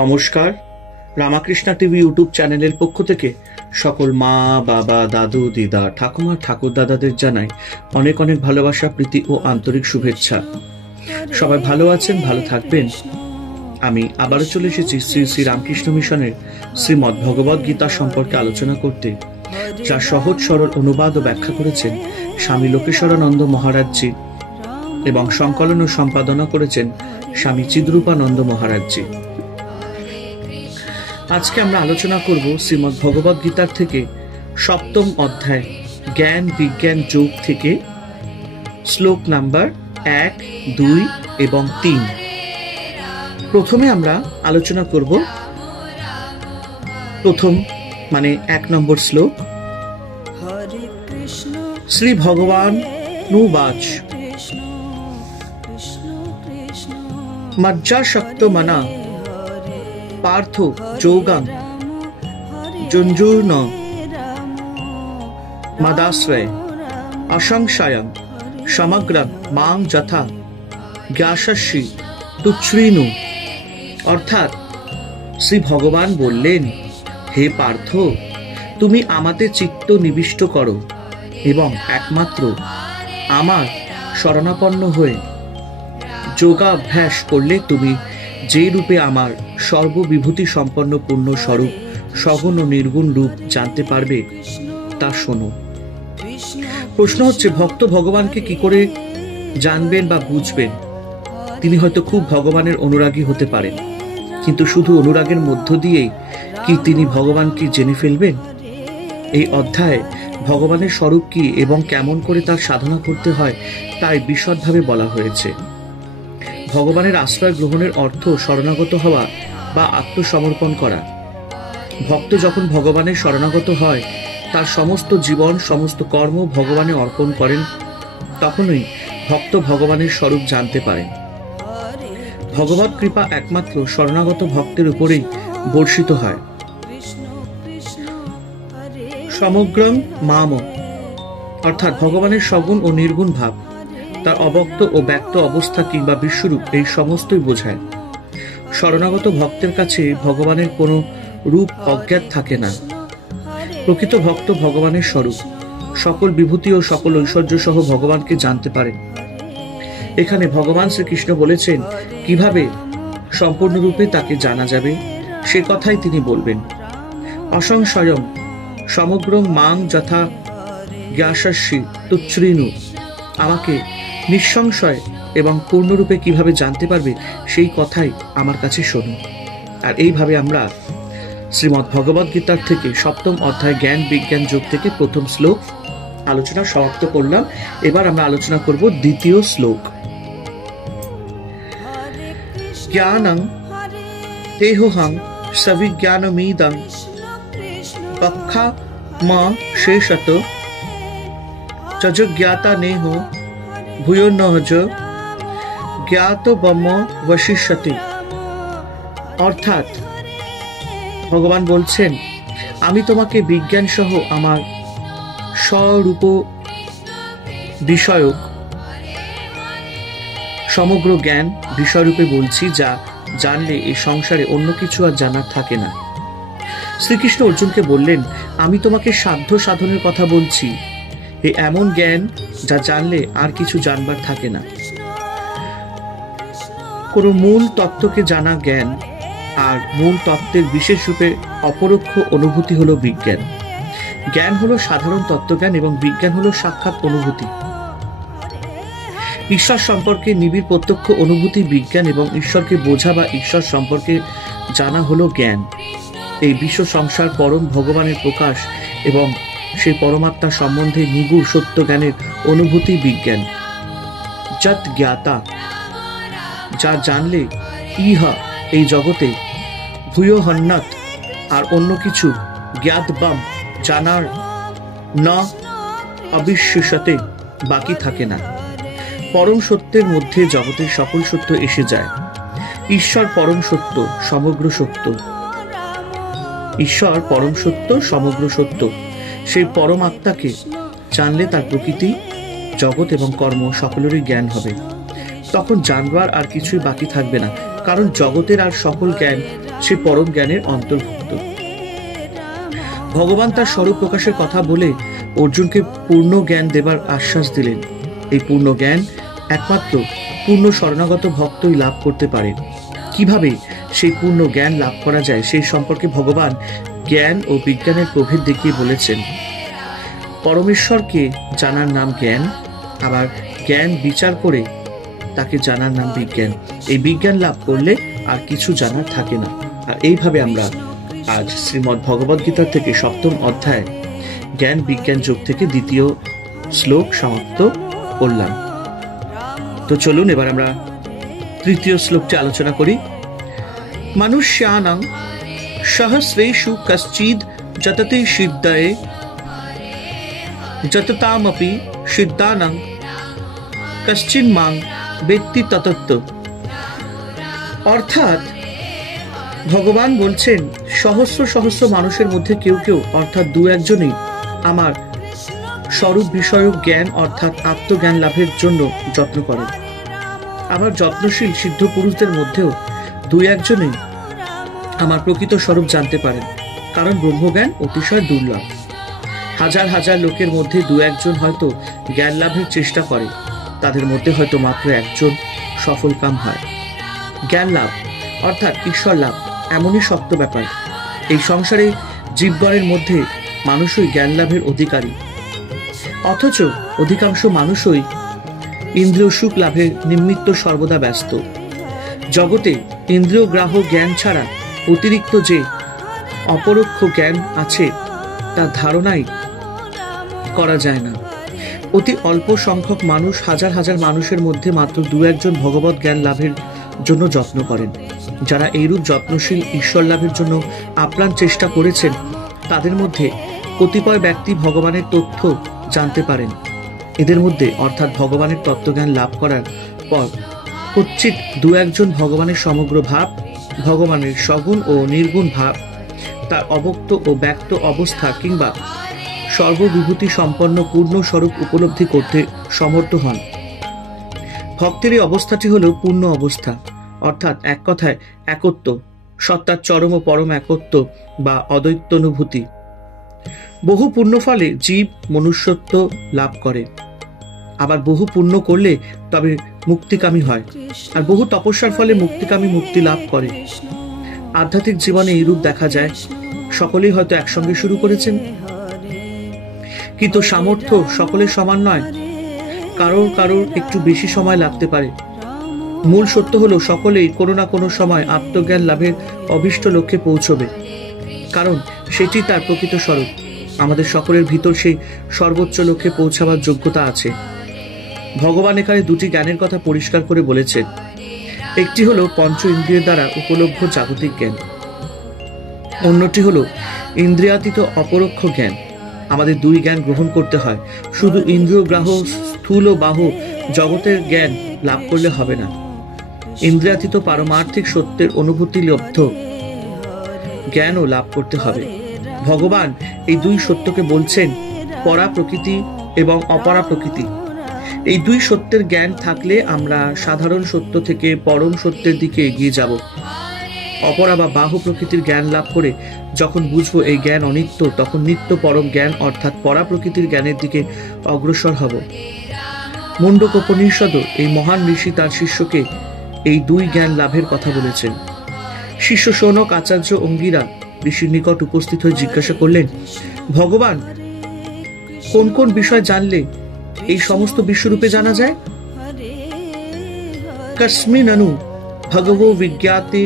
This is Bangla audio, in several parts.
নমস্কার, রামাকৃষ্ণা টিভি ইউটিউব চ্যানেলের পক্ষ থেকে সকল মা, বাবা, দাদু, দিদা, ঠাকুমা, ঠাকুর দাদাদের জানাই অনেক অনেক ভালোবাসা, প্রীতি ও আন্তরিক শুভেচ্ছা। সবাই ভালো আছেন, ভালো থাকবেন। আমি আবারও চলে এসেছি শ্রী শ্রী রামকৃষ্ণ মিশনের শ্রীমদ্ ভগবদ গীতা সম্পর্কে আলোচনা করতে, যার সহজ সরল অনুবাদ ও ব্যাখ্যা করেছেন স্বামী লোকেশ্বরানন্দ মহারাজজি এবং সংকলন ও সম্পাদনা করেছেন স্বামী চিদ্রূপানন্দ মহারাজজি। আজকে আমরা আলোচনা করব শ্রীমদ্ ভগবদ গীতার থেকে সপ্তম অধ্যায় জ্ঞান বিজ্ঞান যোগ থেকে শ্লোক নাম্বার 1, 2 এবং 3। প্রথমে আমরা আলোচনা করব প্রথম 1 নম্বর শ্লোক। শ্রী ভগবান নুবাচ মজ্জাশক্ত মনা পার্থ যোগাং জঞ্জূর্ণ মদাশ্রয় অসংশয়ং সমগ্রং মাং যথা জ্ঞাস্যসি তুচ্ছ্রিণু। অর্থাৎ শ্রী ভগবান বললেন, হে পার্থ, তুমি আমাতে চিত্ত নিবিষ্ট করো এবং একমাত্র আমার শরণাপন্ন হয়ে যোগাভ্যাস করলে তুমি যে রূপে আমার সর্ববিভূতি সম্পন্ন পূর্ণ স্বরূপ সগুণ ও নির্গুণ রূপ জানতে পারবে তা শোনো। প্রশ্ন হচ্ছে, ভক্ত ভগবানকে কি করে জানবেন বা বুঝবেন? তিনি হয়তো খুব ভগবানের অনুরাগী হতে পারেন, কিন্তু শুধু অনুরাগের মধ্য দিয়েই কি তিনি ভগবানকে জেনে ফেলবেন? এই অধ্যায়ে ভগবানের স্বরূপ কি এবং কেমন করে তার সাধনা করতে হয় তাই বিশদভাবে বলা হয়েছে। ভগবানের আশ্রয় গ্রহণের অর্থ শরণাগত হওয়া বা আত্মসমর্পণ করা। ভক্ত যখন ভগবানের শরণাগত হয়, তার সমস্ত জীবন, সমস্ত কর্ম ভগবানে অর্পণ করেন, তখনই ভক্ত ভগবানের স্বরূপ জানতে পারেন। ভগবৎ কৃপা একমাত্র শরণাগত ভক্তের উপরেই বর্ষিত হয়। সমগ্রং মাম অর্থাৎ ভগবানের সগুণ ও নির্গুণ ভাব, তার অব্যক্ত ও ব্যক্ত অবস্থা কিংবা বিশ্বরূপ, এই সমস্তই বোঝায়। শরণাগত ভক্তের কাছে ভগবানের কোনো রূপ অজ্ঞাত থাকে না। প্রকৃত ভক্ত ভগবানের স্বরূপ, সকল বিভূতি ও সকল ঐশ্বর্য সহ ভগবানকে জানতে পারেন। এখানে ভগবান শ্রীকৃষ্ণ বলেছেন কিভাবে সম্পূর্ণরূপে তাকে জানা যাবে, সে কথাই তিনি বলবেন। অসংশয়ম সমগ্রং মাং যথা জ্ঞাস্যসি তুচ্ছ্রিণু। আমাকে নিঃসংশয় এবং পূর্ণরূপে কিভাবে জানতে পারবে সেই কথাই আমার কাছে শোনো। আর এইভাবে আমরা শ্রীমদ্ ভগবদ গীতার থেকে সপ্তম অধ্যায় জ্ঞান বিজ্ঞান যোগ থেকে প্রথম শ্লোক আলোচনা সমাপ্ত করলাম। এবার আমরা আলোচনা করব দ্বিতীয় শ্লোক। জ্ঞানং তেহোহং সবিজ্ঞানমিদং পক্ষা ম শেষত যজ্ঞাতা নেহ ভূয়োর্নজ জ্ঞাত ব্রহ্ম বশিষ্যতে। অর্থাৎ ভগবান বলছেন, আমি তোমাকে বিজ্ঞান সহ আমার স্বরূপ বিষয়ক সমগ্র জ্ঞান বিষয়রূপে বলছি, যা জানলে এই সংসারে অন্য কিছু আর জানার থাকে না। শ্রীকৃষ্ণ অর্জুনকে বললেন, আমি তোমাকে সাধ্য সাধনের কথা বলছি, এই এমন জ্ঞান যা জানলে আর কিছু জানবার থাকে না। কোনো মূল তত্ত্বকে জানা জ্ঞান, আর মূল তত্ত্বের বিশেষ রূপে অপরোক্ষ অনুভূতি হলো বিজ্ঞান। জ্ঞান হলো সাধারণ তত্ত্বজ্ঞান এবং বিজ্ঞান হলো সাক্ষাৎ অনুভূতি। ঈশ্বর সম্পর্কে নিবিড় প্রত্যক্ষ অনুভূতি বিজ্ঞান এবং ঈশ্বরকে বোঝা বা ঈশ্বর সম্পর্কে জানা হলো জ্ঞান। এই বিশ্ব সংসার পরম ভগবানের প্রকাশ এবং সেই পরমাত্মা সম্বন্ধে নিগুড় সত্য জ্ঞানের অনুভূতি বিজ্ঞান। যৎ জ্ঞাতা, যা জানলে ইহা এই জগতে ভূয় হন্নাত, আর অন্য কিছু জ্ঞাতবাম জানার না অবিশেষতে বাকি থাকে না। পরম সত্যের মধ্যে জগতের সকল সত্য এসে যায়। ঈশ্বর পরম সত্য, সমগ্র সত্য। ঈশ্বর পরম সত্য, সমগ্র সত্য। সেই পরম আত্মাকে জানলে তার প্রকৃতি, জগৎ এবং কর্ম সকলেরই জ্ঞান হবে। তখন জানবার আর কিছুই বাকি থাকবে না, কারণ জগতের আর সকল জ্ঞান সে পরম জ্ঞানের অন্তর্ভুক্ত। ভগবান তার স্বরূপ প্রকাশের কথা বলে অর্জুনকে পূর্ণ জ্ঞান দেবার আশ্বাস দিলেন। এই পূর্ণ জ্ঞান একমাত্র পূর্ণ শরণাগত ভক্তই লাভ করতে পারে। কিভাবে সেই পূর্ণ জ্ঞান লাভ করা যায় সেই সম্পর্কে ভগবান জ্ঞান ও বিজ্ঞানের প্রভেদ দেখিয়ে বলেছেন। পরমেশ্বরকে জানার নাম জ্ঞান, আবার জ্ঞান বিচার করে তাকে জানার নাম বিজ্ঞান। এই বিজ্ঞান লাভ করলে আর কিছু জানার থাকে না। আর এইভাবে আমরা আজ শ্রীমদ্ ভগবদ গীতা থেকে 7ম অধ্যায় জ্ঞান বিজ্ঞান যোগ থেকে 2য় শ্লোক সমাপ্ত করলাম। তো চলুন এবার আমরা 3য় শ্লোকটি আলোচনা করি। মনুষ্যানাং সহস্রেষু কশ্চিদ যততে সিদ্ধয়ে যততামপি সিদ্ধানাং কশ্চিন মাং বেত্তি ততত্ব। অর্থাৎ ভগবান বলছেন, সহস্র সহস্র মানুষের মধ্যে কেউ কেউ অর্থাৎ 2-1 আমার স্বরূপ বিষয়ক জ্ঞান অর্থাৎ আত্মজ্ঞান লাভের জন্য যত্ন করেন। আবার যত্নশীল সিদ্ধ পুরুষদের মধ্যেও 2-1 আমার প্রকৃত স্বরূপ জানতে পারেন, কারণ ব্রহ্মজ্ঞান অতিশয় দুর্লভ। হাজার হাজার লোকের মধ্যে 2-1 হয়তো জ্ঞান লাভের চেষ্টা করে, তাদের মধ্যে হয়তো মাত্র 1 সফল কাম হয়। জ্ঞান লাভ অর্থাৎ ঈশ্বর লাভ এমনই শক্ত ব্যাপার। এই সংসারে জীবগণের মধ্যে মানুষই জ্ঞান লাভের অধিকারী, অথচ অধিকাংশ মানুষই ইন্দ্রিয় সুখ লাভের নিমিত্ত সর্বদা ব্যস্ত। জগতে ইন্দ্রিয় গ্রাহ্য জ্ঞান ছাড়া অতিরিক্ত যে অপরোক্ষ জ্ঞান আছে তার ধারণাই করা যায় না। অতি অল্প সংখ্যক মানুষ হাজার হাজার মানুষের মধ্যে মাত্র 2-1 ভগবত জ্ঞান লাভের জন্য যত্ন করেন। যারা এইরূপ যত্নশীল ঈশ্বর লাভের জন্য আপ্রাণ চেষ্টা করেছেন, তাদের মধ্যে কতিপয় ব্যক্তি ভগবানের তথ্য জানতে পারেন। এদের মধ্যে অর্থাৎ ভগবানের তত্ত্বজ্ঞান লাভ করার পর কচ্ছিৎ 2-1 ভগবানের সমগ্র ভাব, ভগবানের সগুণ ও নির্গুণ ভাব, তার অবক্ত ও ব্যক্ত অবস্থা কিংবা সর্ববিভূতি সম্পন্ন পূর্ণ স্বরূপ উপলব্ধি করতে সমর্থ হন। ভক্তের এই অবস্থাটি হল পূর্ণ অবস্থা, অর্থাৎ এক কথায় একত্ব, সত্তার চরম ও পরম একত্ব বা অদ্বৈতানুভূতি। বহু পুণ্য ফলে জীব মনুষ্যত্ব লাভ করে, আবার বহু পুণ্য করলে তবে মুক্তিকামী হয়, আর বহু তপস্যার ফলে মুক্তিকামী মুক্তি লাভ করে। আধ্যাত্মিক জীবনে এইরূপ দেখা যায়। সকলেই হয়তো একসঙ্গে শুরু করেছেন, কিন্তু সামর্থ্য সকলের সমান নয়। কারোর কারোর একটু বেশি সময় লাগতে পারে। মূল সত্য হলো সকলেই কোনো না কোনো সময় আত্মজ্ঞান লাভের অভীষ্ট লক্ষ্যে পৌঁছবে, কারণ সেটি তার প্রকৃত স্বরূপ। আমাদের সকলের ভিতর সেই সর্বোচ্চ লক্ষ্যে পৌঁছাবার যোগ্যতা আছে। ভগবান এখানে 2টি জ্ঞানের কথা পরিষ্কার করে বলেছেন। একটি হলো পঞ্চ ইন্দ্রিয়ের দ্বারা উপলব্ধ জাগতিক জ্ঞান, অন্যটি হলো ইন্দ্রিয়াতীত অপরোক্ষ জ্ঞান। আমাদের 2 জ্ঞান গ্রহণ করতে হয়। শুধু ইন্দ্রিয় গ্রাহ্য স্থূল ও বাহু জগতের জ্ঞান লাভ করলে হবে না। ইন্দ্রিয়াতীত পারমার্থিক সত্যের অনুভূতি লব্ধ জ্ঞানও লাভ করতে হবে। ভগবান এই 2 সত্যকে বলছেন পরা প্রকৃতি এবং অপরা প্রকৃতি। এই 2 সত্যের জ্ঞান থাকলে আমরা সাধারণ সত্য থেকে পরম সত্যের দিকে এগিয়ে যাব। অপরা বা বাহু প্রকৃতির জ্ঞান লাভ করে যখন বুঝবো এই জ্ঞান অনিত্য, তখন নিত্য পরম জ্ঞান অর্থাৎ পরা প্রকৃতির জ্ঞানের দিকে অগ্রসর হব। মুন্ডকোপনিষদও এই মহান ঋষি তার শিষ্যকে এই 2 জ্ঞান লাভের কথা বলেছেন। শিষ্য শৌনক আচার্য অঙ্গিরা ঋষির নিকট উপস্থিত হয়ে জিজ্ঞাসা করলেন, ভগবান কোন কোন বিষয় জানলে এই সমস্ত বিশ্বরূপে জানা যায়? কস্মিননু ভগবো বিজ্ঞাতে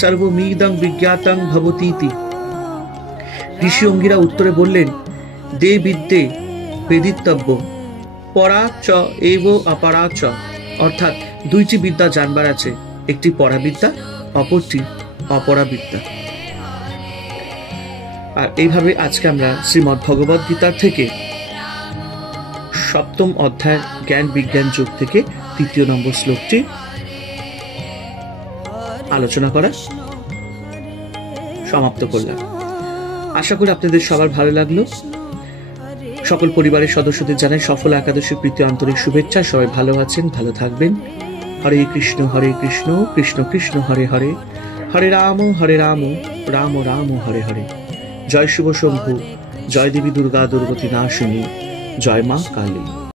সর্বমিদং বিজ্ঞাতং ভবতীতি। ঋষি অঙ্গিরা উত্তরে বললেন, দে বিদ্যে বেদিতব্য পরা চ এব অপরা চ। অর্থাৎ 2টি বিদ্যা জানবার আছে, একটি পরাবিদ্যা, অপরটি অপরাবিদ্যা। আর এইভাবে আজকে আমরা শ্রীমদ্ ভগবদ গীতার থেকে 7ম অধ্যায় জ্ঞান বিজ্ঞান যোগ থেকে 3য় নম্বর শ্লোকটি আলোচনা করা সমাপ্ত করলাম। আশা করি আপনাদের সবার ভালো লাগলো। সকল পরিবারের সদস্যদের জানাই সফল একাদশী প্রীতি আন্তরিক শুভেচ্ছা। সবাই ভালো আছেন, ভালো থাকবেন। হরে কৃষ্ণ কৃষ্ণ কৃষ্ণ হরে হরে, হরে রাম রাম রাম হরে হরে। জয় শিব শম্ভু, জয় দেবী দুর্গা দুর্গতি নাশিনী, জয় মা কালী।